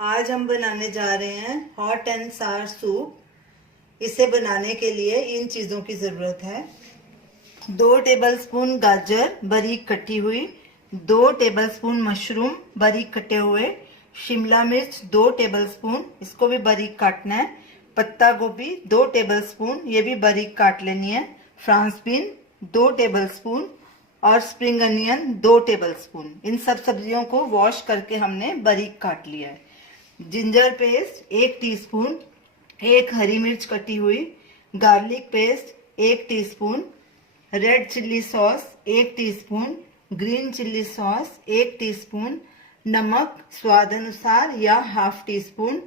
आज हम बनाने जा रहे हैं हॉट एंड सार सूप। इसे बनाने के लिए इन चीज़ों की ज़रूरत है। 2 टेबलस्पून गाजर बारीक कटी हुई, 2 टेबलस्पून मशरूम बारीक कटे हुए, शिमला मिर्च 2 टेबलस्पून, इसको भी बारीक काटना है। पत्ता गोभी 2 टेबलस्पून, ये भी बारीक काट लेनी है। फ्रांस बीन 2 टेबलस्पून और स्प्रिंग अनियन 2 टेबलस्पून। इन सब सब्जियों को वॉश करके हमने बारीक काट लिया है। जिंजर पेस्ट 1 टीस्पून, 1 हरी मिर्च कटी हुई, garlic paste 1 teaspoon, red chilli sauce 1 teaspoon, green chilli sauce 1 teaspoon, नमक स्वाद अनुसार या हाफ टी स्पून,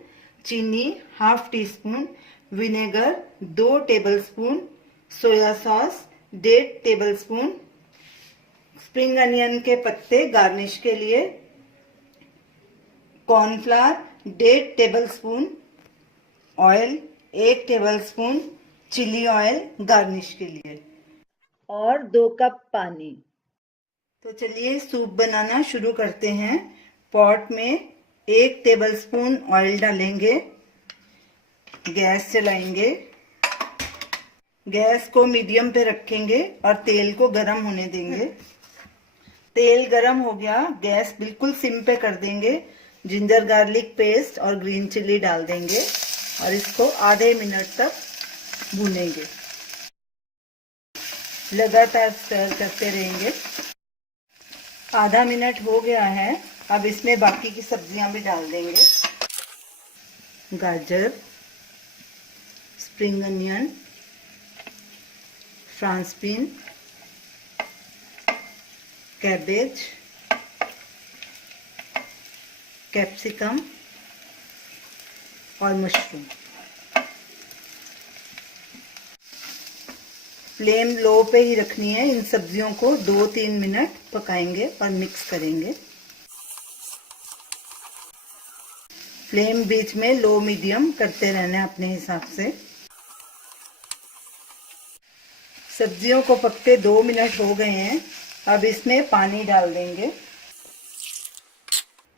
चीनी half teaspoon, vinegar 2 tablespoon, soya sauce 1.5 tablespoon, spring onion के पत्ते गार्निश के लिए, cornflour 1.5 tablespoon, oil 1 tablespoon, chilli oil garnish के लिए और 2 कप पानी। तो चलिए सूप बनाना शुरू करते हैं। पॉट में 1 टेबलस्पून ऑयल डालेंगे, गैस चलाएंगे, गैस को मीडियम पे रखेंगे और तेल को गरम होने देंगे। तेल गरम हो गया, गैस बिल्कुल सिम पे कर देंगे। जिंजर गार्लिक पेस्ट और ग्रीन चिल्ली डाल देंगे और इसको आधे मिनट तक भूनेंगे। लगातार स्टर करते रहेंगे। आधा मिनट हो गया है, अब इसमें बाकी की सब्जियां भी डाल देंगे। गाजर, spring onion, French bean, cabbage, capsicum और मशरूम। फ्लेम लो पे ही रखनी है। इन सब्जियों को 2-3 मिनट पकाएंगे और मिक्स करेंगे। फ्लेम बीच में लो मीडियम करते रहना है अपने हिसाब से। सब्जियों को पकते 2 मिनट हो गए हैं। अब इसमें पानी डाल देंगे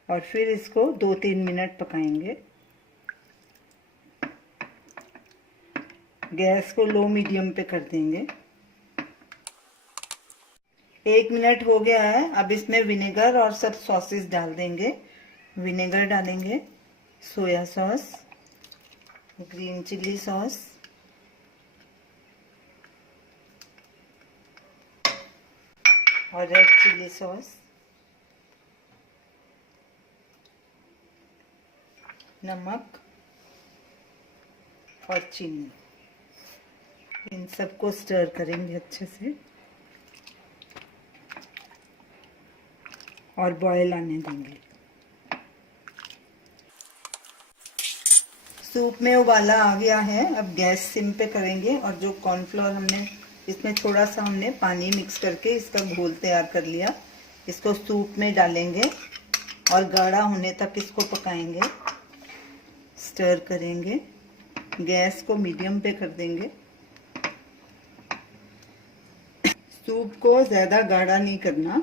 और फिर इसको 2-3 मिनट पकाएंगे। गैस को लो मीडियम पे कर देंगे। 1 मिनट हो गया है, अब इसमें विनेगर और सब सॉसेस डाल देंगे। विनेगर डालेंगे, soya sauce, green chilli sauce, और रेड चिल्ली सॉस, नमक और चीनी। इन सबको स्टर करेंगे अच्छे से और बॉयल आने देंगे। सूप में उबाला आ गया है, अब गैस सिम पे करेंगे और जो कॉर्नफ्लोर हमने इसमें थोड़ा सा हमने पानी मिक्स करके इसका घोल तैयार कर लिया, इसको सूप में डालेंगे और गाढ़ा होने तक इसको पकाएंगे। स्टर करेंगे, गैस को मीडियम पे कर देंगे। सूप को ज़्यादा गाढ़ा नहीं करना।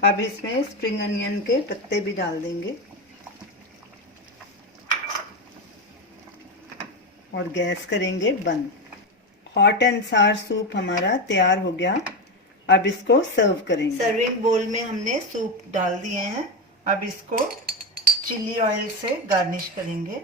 अब इसमें स्प्रिंग अनियन के पत्ते भी डाल देंगे और गैस करेंगे बंद। हॉट एंड सार सूप हमारा तैयार हो गया। अब इसको सर्व करेंगे। सर्विंग बोल में हमने सूप डाल दिए हैं। अब इसको चिली ऑयल से गार्निश करेंगे।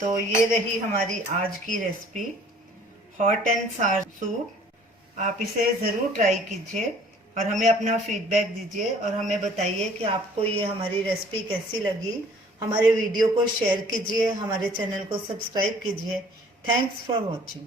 तो ये रही हमारी आज की रेसिपी, हॉट एंड सार सूप। आप इसे ज़रूर ट्राई कीजिए और हमें अपना फीडबैक दीजिए और हमें बताइए कि आपको ये हमारी रेसिपी कैसी लगी। हमारे वीडियो को शेयर कीजिए, हमारे चैनल को सब्सक्राइब कीजिए। Thanks for watching.